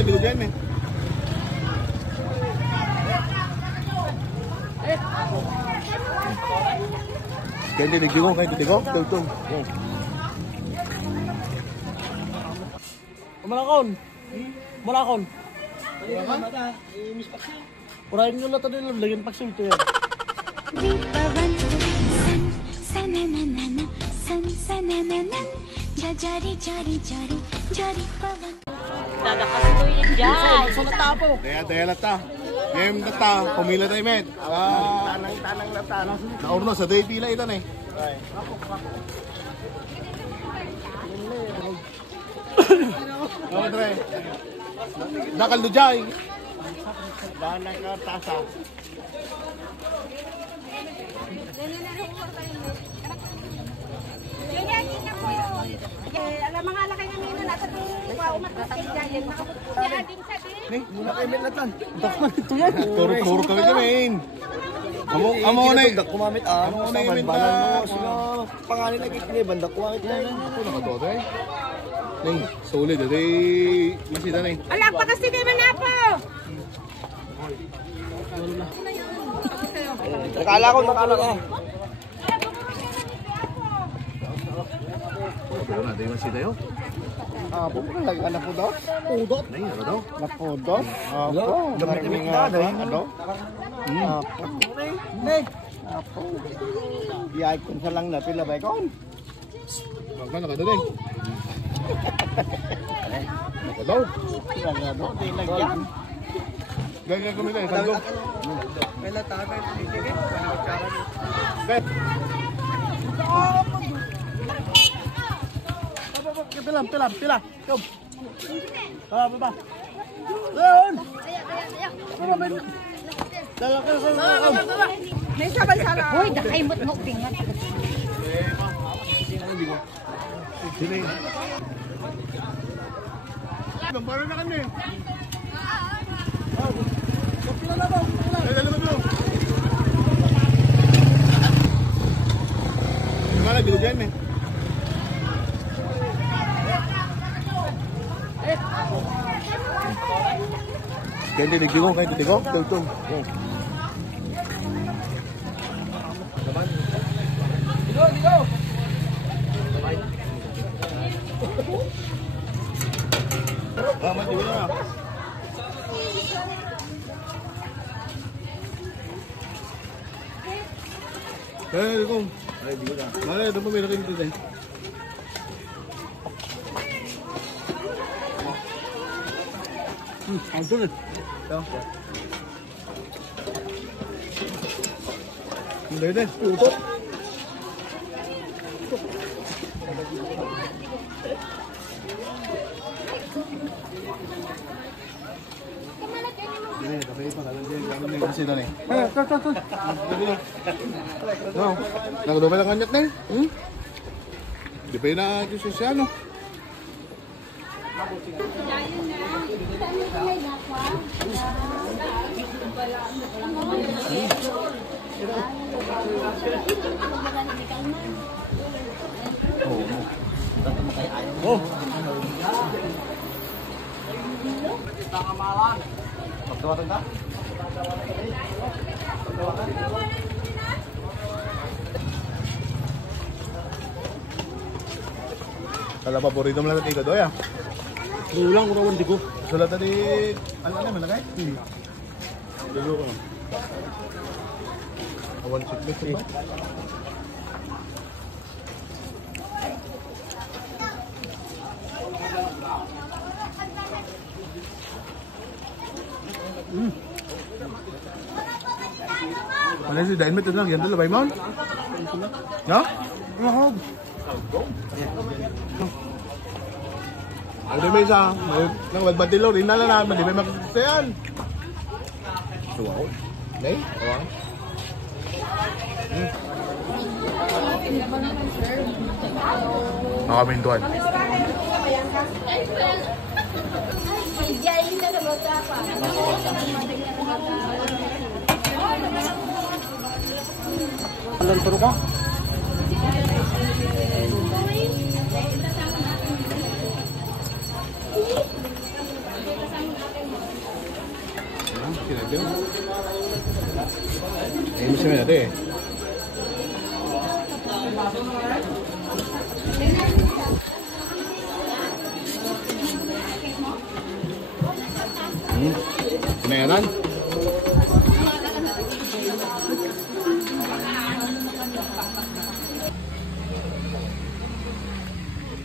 Mana dulu dyan eh. Kaya titigong, kaya titigong. Tugtog. Malakon. Malakon. Urahin nyo lang ito nila. Lagyan paksul ito yan. Dadakas ko yun dyan. Sunod tapo. Daya lata. Game lata. Pumila tayo met. Tanang lata. Naurno sa day pila ito na eh. Oh, Dre. Nakal do jay. Dahan ka tasa. Alam mga alakay na ngayon nasa umatras kay Jayan. Nakapagpuya din sa din. Nih, muna kayo met latan. Dakman ito yan. Turo kami kami. Amo na eh. Kumamit ah. Amo na yung minta. Pangalan na kikini. Bandak kumamit yan. Ako nakatoto eh. Nih, solid. Ito masida na eh. Alak pa kasi di man ako. Nakala ko. Pero na, tayo masida yun. Pupunta lagi ka na po daw? Pudot? Nih, ano daw? Napudot? Apo. Damit na daw. Ano? Apo. Nih. Apo. Biyay ko sa lang natin labay kon. Baka nakadaling. Ako daw. Sila nga daw. Di nagyan. Ganyan kami na eh. Saldo. May latagay. Bet. Pila. Kom. Baba. Doon. Dala ka sa. May sabay sala. Hoy, dakay mo't mo pingat. Sini. Gambar na kami. Pila na ba? Dala na ba? Mana dulu dyan eh. Kaya titigong, tugtog. Digo. Mati na. Kaya titigong. Ay, di ko na. Mala, ito pa may nakin dito eh. Ang tulad. Ito. Hindi. Putot. Hindi, kapay pa. Kailan din kasi doon eh. Ito. No. Nagdobay lang kanyat na eh. Di pa yun na siya, no? Oh. Pagtawatan ka? Kala paborito mo lang natin ito, doya. Ulang urawan di ko. Sulat tadi, ano naman na kayo? Dulu ko. Awan sikbit ba? Ano si Dain ito lang? Yan doon, labay mo? No? Mahog. Ada may isa, nang magbadilo rin na lang naman, di ba magsayan? Wow. Nay? Wow. Makamintuan. Alam turo ka? Yun. Ayun mo siya natin eh. Meron.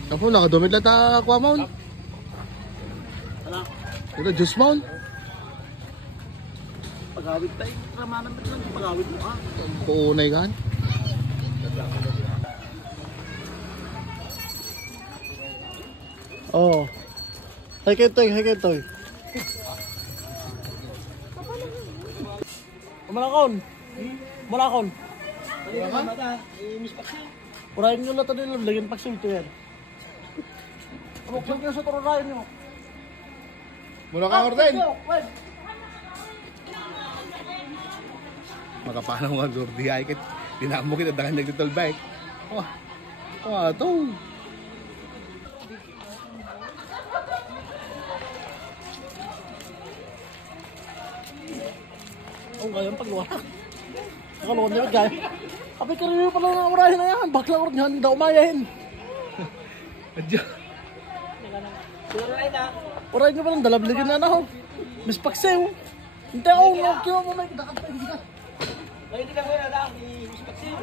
Ako, nakadumit lang ta aqua mount. Ito, juice mount. Pagawid tayo, ramanan mo lang, pagawid mo ah. Kuunay kan. Oo. Hay ketoy, hay ketoy. Malakon. Malakon. Urahin nyo lang ito nila, lagyan pagsulto yan. Abok sa turo rahin nyo. Muna ka, Orden. Makapalang mga gordi ay kit. Tinamo kita dakan nagtitol bike. Oh, ito. Oh, ngayon pagluwa. Nakaluwa nila gaya. Kapag karamihan pala ng urahin na yan, bakla ko rin yan, hindi na umayahin. Adyo. Urahin nyo palang dalabligin na na ho. Miss Paksew. Hindi ako, kiyo mo na, dakat pa hindi ka. Ay, hindi ka muna na, Miss Paksew.